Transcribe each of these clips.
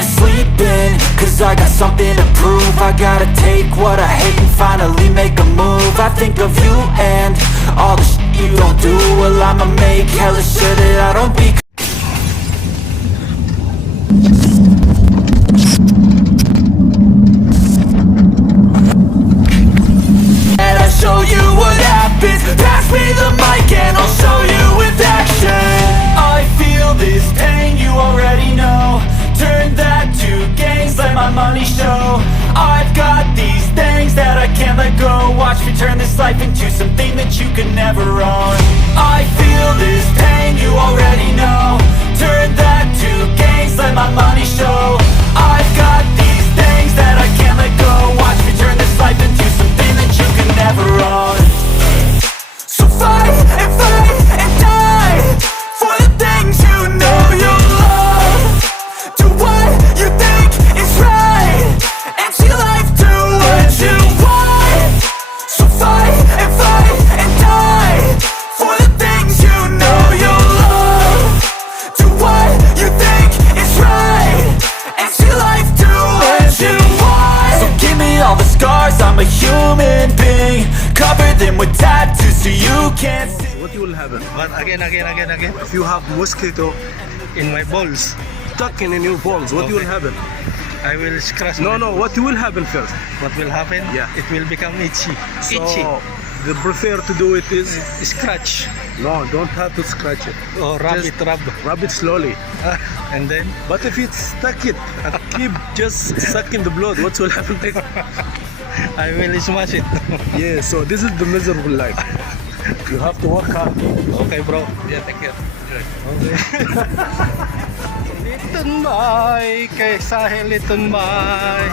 wanna sleep in, cause I got something to prove. I gotta take what I hate and finally make a move. I think of you and all the shit you don't do. Well, I'ma make hella sure that I don't be. And I'll show you what happens. Pass me the mic and I'll show you with action. I feel this pain, you already know. Turn that to gains, let my money show. I've got these things that I can't let go. Watch me turn this life into something that you can never own. I feel this pain, you already know. Turn that to gains, let my money show. I've got these things that I can't let go. Watch me turn this life into something that you can never own. So fight and die for the things you know you love. Do what you think is right and see life do what you want. So fight and die for the things you know you love. Do what you think is right and see life do what you want. So give me all the scars, I'm a human being. Cover them with tattoos so you can't see. What will happen? But again. If you have mosquito In my balls, stuck in your balls, what will Okay. happen? I will scratch. No, my- what will happen first? What will happen? Yeah. It will become itchy. Itchy. So, the prefer to do it is, Scratch. no, don't have to scratch it. Or rub Just it, rub. Rub it slowly. And then But if it's stuck it, keep just sucking the blood, what will happen next? I will smash it. Yeah, so this is the miserable life. You have to work hard. Okay, bro. Yeah, take care. Okay. Liton bay, kay Sahel liton bay.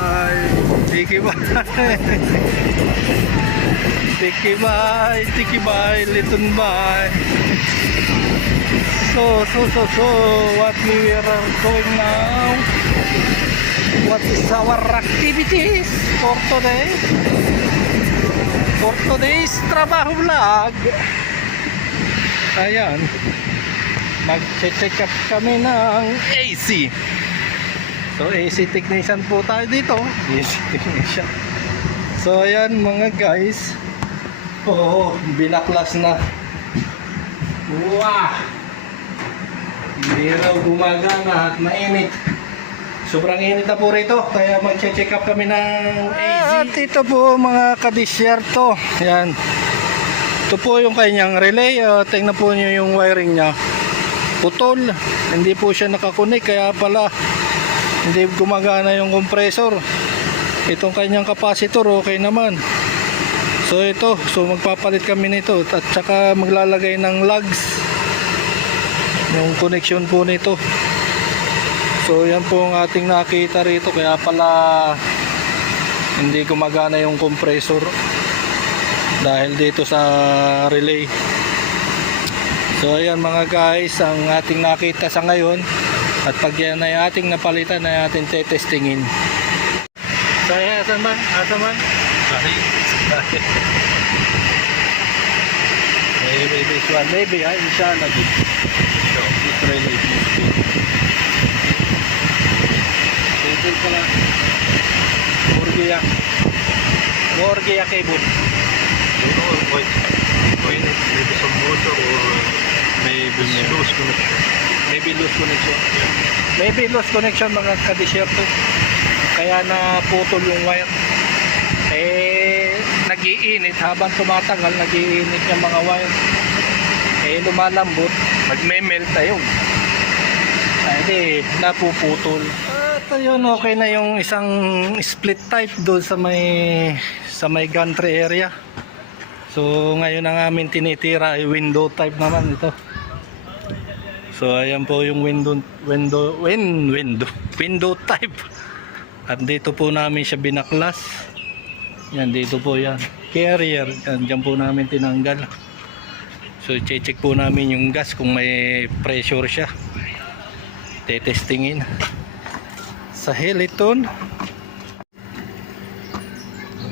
Tiki bay. Tiki bay, liton bay. So, what we are doing now? What is our activities for today? For today's trabaho vlog. Ayan. Mag-check up kami ng AC. So AC technician po tayo dito. AC technician. So ayan mga guys. Oh, binaklas na. Wow! Hindi raw gumagana at mainit. Sobrang init na po rito, kaya mag-check up kami ng AC. At ito po mga kadisyerto. Yan. Ito po yung kanyang relay. Tingnan po nyo yung wiring nya. Putol. Hindi po siya nakakunik, kaya pala hindi gumagana yung compressor. Itong kanyang capacitor, okay naman. So ito, magpapalit kami nito. At saka maglalagay ng lugs. Yung connection po nito. So yan po ang ating nakita rito, kaya pala hindi gumagana yung compressor dahil dito sa relay. So ayan mga guys, ang ating nakita sa ngayon, at pag yan ay ating napalitan ay ating tetestingin. So ayan, asan man? Maybe this one, maybe inshallah this relay. Cable pala. Morgia cable. Maybe some motor or Maybe loose connection. Maybe loose connection. Maybe loose connection mga kadisyerto. Kaya naputol yung wire. Nag-iinit habang tumatagal, nag-iinit yung mga wire. Lumalambot, magme-melt tayo. Hindi napuputol. At ayun, okay na yung isang split type doon sa may gantry area. So ngayon ang aming tinitira ay window type naman ito. So ayan po yung window type. At dito po namin siya binaklas. Yan, dito po yan. Carrier, yan, dyan po namin tinanggal. So check po namin yung gas kung may pressure siya. Tetestingin sa Heliton.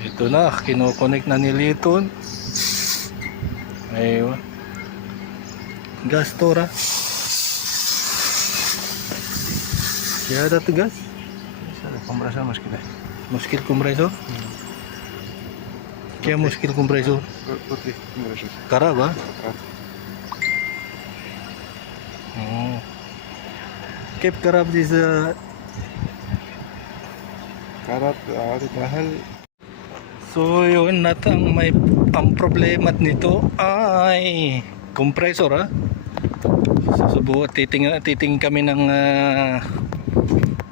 Ito na, kinokonek na ni Liton. Ayun, gas tora. Kaya dati gas Kompresor muskil kompresor. Kaya muskil kompresor. Kara ba? Oh. Kep karab this Karab mahal. So yun natang may pang-problema nito ay compressor ha. Titingin kami ng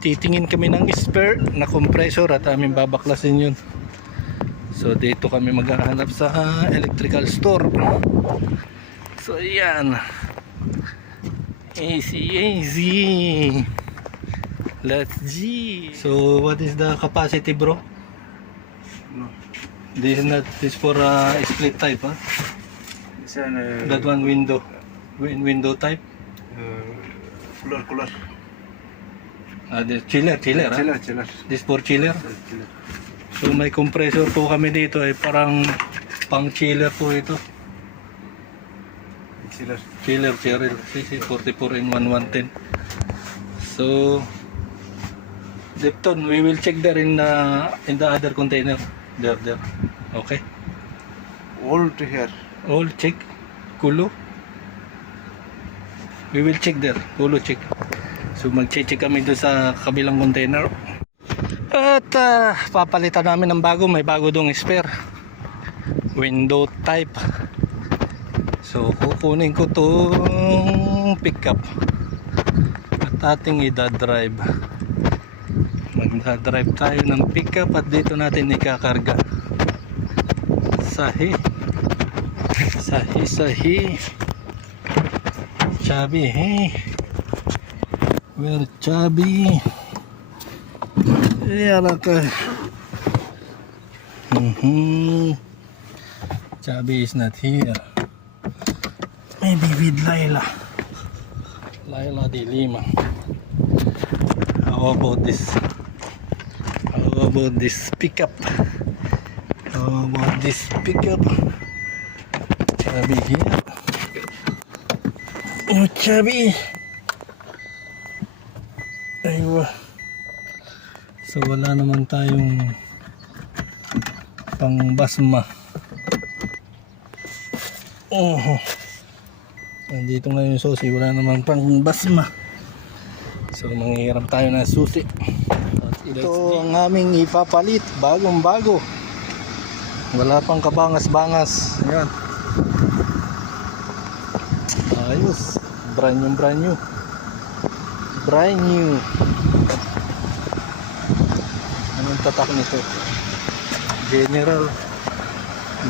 titingin kami ng spare na compressor at aming babaklasin yun. So dito kami maghahanap sa electrical store. So yan. Easy. Let's see. So what is the capacity, bro? No. This is not this for split type, huh? It's an That one window type. cooler. The chiller, huh? Chiller. This for chiller. So may compressor po kami dito ay parang pang chiller po ito. Chiller. See, 44 in 110. So Lipton, we will check there in the other container. There. Okay. All to here. All check. Kulo. We will check there. Kulo check. So mag-check kami doon sa kabilang container. At papalitan namin ng bago. May bago doong spare. Window type. So kukunin ko tong pickup. At ating ida-drive. Magda-drive tayo ng pickup at dito natin ikakarga. Sahi. Chubby, hey. Where Chubby? Yan ka. Chubby is not here. Maybe with Laila de Lima. How about this pickup? Chubby here. Oh, Chubby. Aywa. So wala naman tayong pang basma. Oh. Nandito ngayon yung susi, wala naman pang basma. So manghihiram tayo ng susi. Ito ang aming ipapalit, bagong bago. Wala pang kabangas-bangas. Ayan. Ayos. Brand new. Anong tatak nito?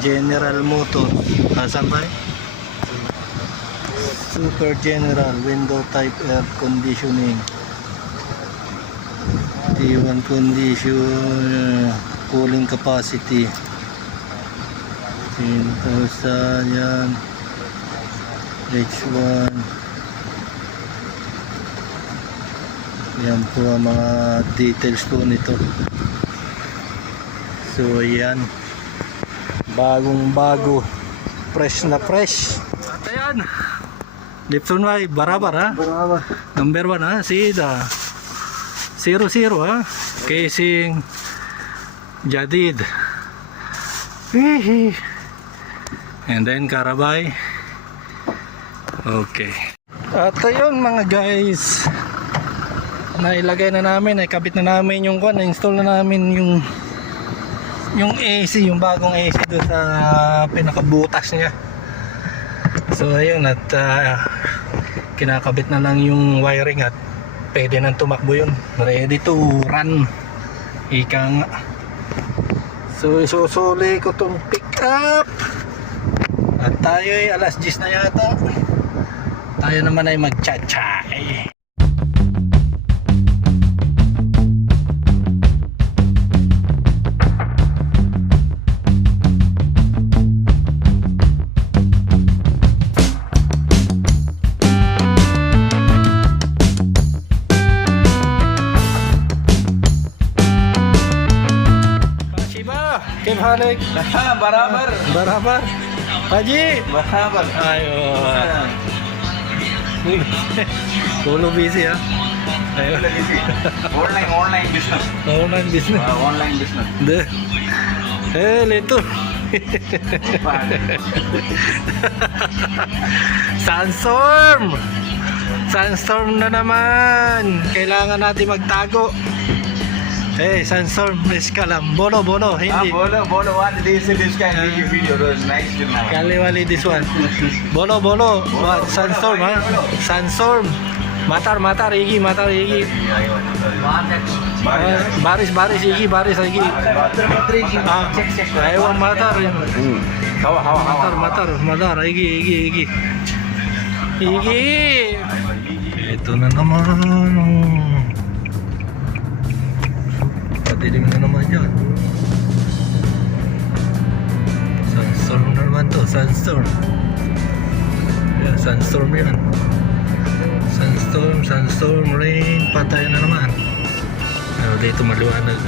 General Motor. Asan ba? Super General window type air conditioning. T1 condition, cooling capacity 10,000 yan. H1. Yan po ang mga details po nito. So ayan, bagong bago, fresh na fresh. At ayan, Lipton Y, barabar ha. Number 1 ha, see the 00 ha, casing jadid. And then karabay. Okay. At ayun mga guys, nailagay na namin, nakabit na namin yung kwan, na-install na namin yung AC, yung bagong AC doon sa pinakabutas niya. So ayun, at kinakabit na lang yung wiring at pwede nang tumakbo yun, ready to run, ika nga. So isusuli ko tong pick up at tayo ay alas 10 na yata. Tayo naman ay mag-chat-chat. Kim Halik? Barabar. Haji? Ayo. Dulu busy ya. Ayun. Online business. Online business. Online business. Hindi. Lito. Sandstorm! Sandstorm na naman! Kailangan natin magtago. Sandstorm, please ka lang. Bolo, hindi. Bolo, what did you say this guy make a video? It was nice to know. Kaliwali this one. Bolo. What? Sandstorm, ha? Sandstorm. Matar, Igi. Baris, Igi. Ayaw matar. Matar, Igi. Ito na naman. Padilim na naman yan. Sandstorm na naman to. Sandstorm yan. Sandstorm, rain. Patay na naman. Dito maliwanag.